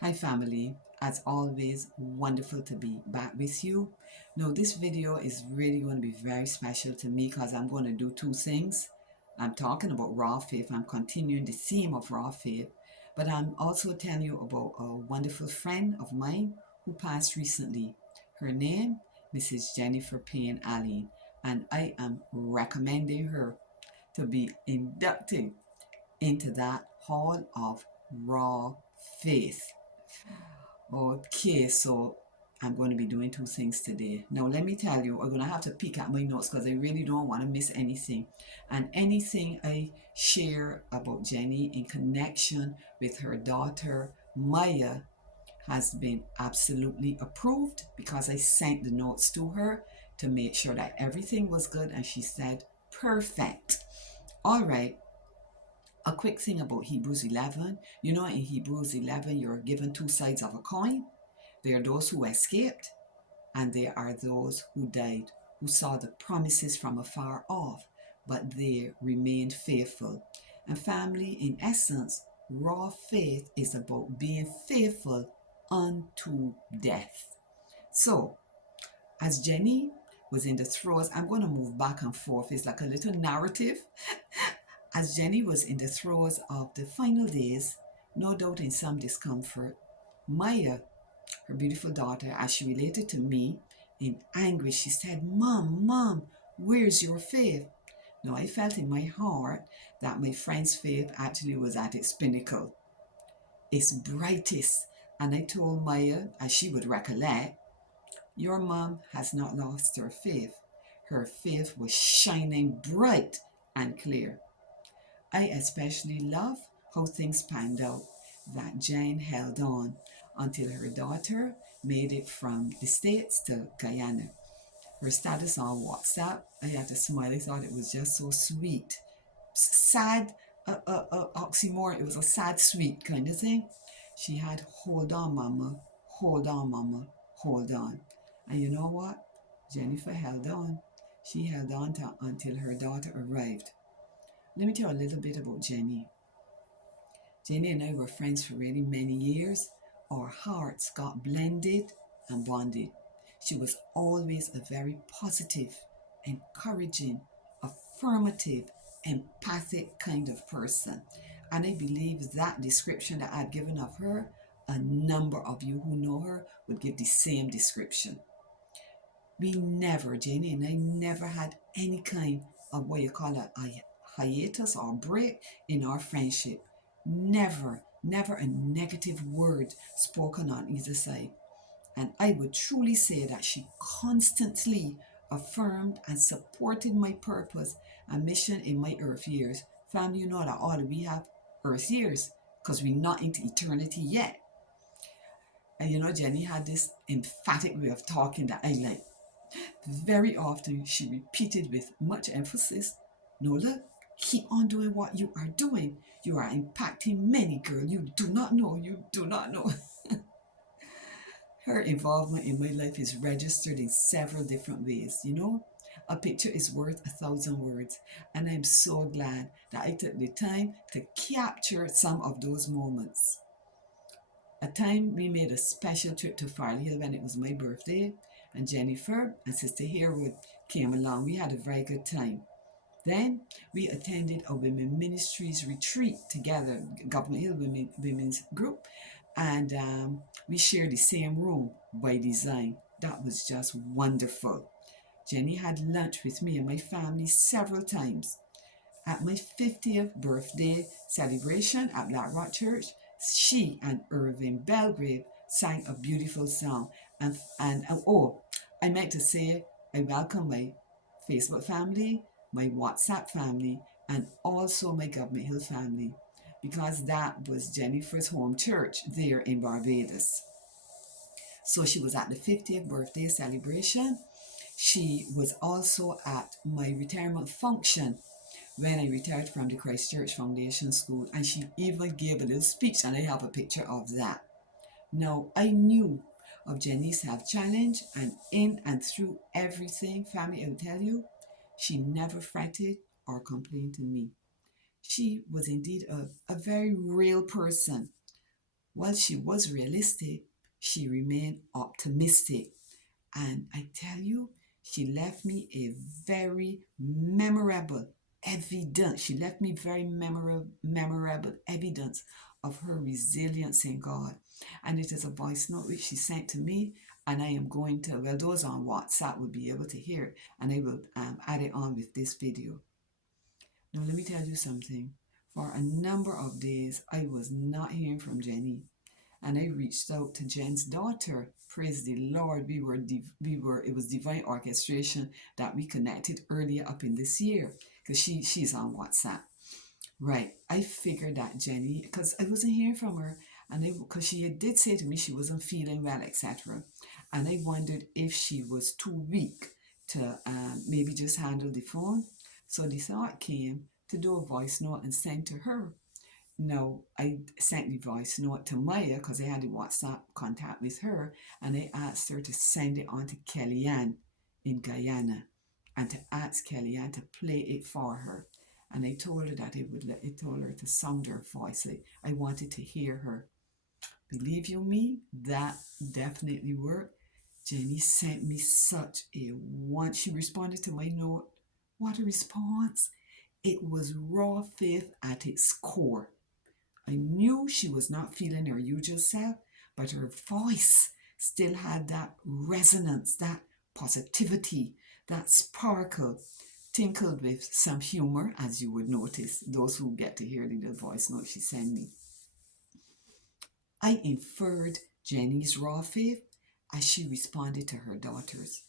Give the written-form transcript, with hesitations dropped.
Hi family, as always, wonderful to be back with you. Now this video is really going to be very special to me because I'm going to do two things. I'm talking about raw faith, I'm continuing the theme of raw faith, but I'm also telling you about a wonderful friend of mine who passed recently. Her name, Mrs. Jennifer Payne Allen, and I am recommending her to be inducted into that hall of raw faith. Okay, so I'm going to be doing two things today. Now, let me tell you, I'm going to have to peek at my notes because I really don't want to miss anything. And anything I share about Jenny in connection with her daughter, Maya, has been absolutely approved because I sent the notes to her to make sure that everything was good. And she said, perfect. All right, a quick thing about Hebrews 11. You know, in Hebrews 11, you're given two sides of a coin. There are those who escaped, and there are those who died, who saw the promises from afar off, but they remained faithful. And family, in essence, raw faith is about being faithful unto death. So, as Jenny was in the throes, I'm going to move back and forth. It's like a little narrative. As Jenny was in the throes of the final days, no doubt in some discomfort, Maya, her beautiful daughter, as she related to me in anguish, she said, Mom, where's your faith? Now, I felt in my heart that my friend's faith actually was at its pinnacle, its brightest. And I told Maya, as she would recollect, your mom has not lost her faith. Her faith was shining bright and clear. I especially love how things panned out, that Jane held on until her daughter made it from the States to Guyana. Her status on WhatsApp, I had to smile. I thought it was just so sweet. Sad, oxymoron. It was a sad, sweet kind of thing. She had, hold on, mama, hold on, mama, hold on. And you know what? Jennifer held on. She held on until her daughter arrived. Let me tell you a little bit about Jenny. Jenny and I were friends for really many years. Our hearts got blended and bonded. She was always a very positive, encouraging, affirmative, empathic kind of person. And I believe that description that I've given of her, a number of you who know her would give the same description. We never, Jenny and I never had any kind of what you call a hiatus or break in our friendship. Never a negative word spoken on either side. And I would truly say that she constantly affirmed and supported my purpose and mission in my earth years. Family, you know that all we have earth years because we're not into eternity yet. And you know, Jenny had this emphatic way of talking that I like. Very often she repeated with much emphasis, Nola, keep on doing what you are doing. You are impacting many, girl. You do not know. You do not know. Her involvement in my life is registered in several different ways. You know, a picture is worth 1,000 words. And I'm so glad that I took the time to capture some of those moments. A time we made a special trip to Farley Hill when it was my birthday, and Jennifer and Sister Harewood came along. We had a very good time. Then we attended a women ministries retreat together, Government Hill Women's Group, and we shared the same room by design. That was just wonderful. Jenny had lunch with me and my family several times. At my 50th birthday celebration at Black Rock Church, she and Irving Belgrave sang a beautiful song. And I meant to say, I welcome my Facebook family, my WhatsApp family, and also my Government Hill family, because that was Jennifer's home church there in Barbados. So she was at the 50th birthday celebration. She was also at my retirement function when I retired from the Christchurch Foundation School, and she even gave a little speech, and I have a picture of that. Now, I knew of Jenny's health challenge, and in and through everything, family, I will tell you, she never fretted or complained to me. She was indeed a very real person. While she was realistic, she remained optimistic. And I tell you, she left me a very memorable evidence. She left me very memorable evidence of her resilience in God. And it is a voice note which she sent to me. And I am going to, well, those on WhatsApp will be able to hear it. And I will add it on with this video. Now, let me tell you something. For a number of days, I was not hearing from Jenny, and I reached out to Jen's daughter. Praise the Lord, it was divine orchestration that we connected earlier up in this year, because she's on WhatsApp. Right, I figured that Jenny, because I wasn't hearing from her, and because she did say to me she wasn't feeling well, etc. And I wondered if she was too weak to maybe just handle the phone. So the thought came to do a voice note and send to her. No, I sent the voice note to Maya because I had a WhatsApp contact with her, and I asked her to send it on to Kellyanne in Guyana, and to ask Kellyanne to play it for her. And I told her that I told her to sound her voice. I wanted to hear her. Believe you me, that definitely worked. Jenny sent me such a one. She responded to my note. What a response! It was raw faith at its core. I knew she was not feeling her usual self, but her voice still had that resonance, that positivity, that sparkle, tinkled with some humor, as you would notice, those who get to hear the little voice note she sent me. I inferred Jenny's raw faith as she responded to her daughters.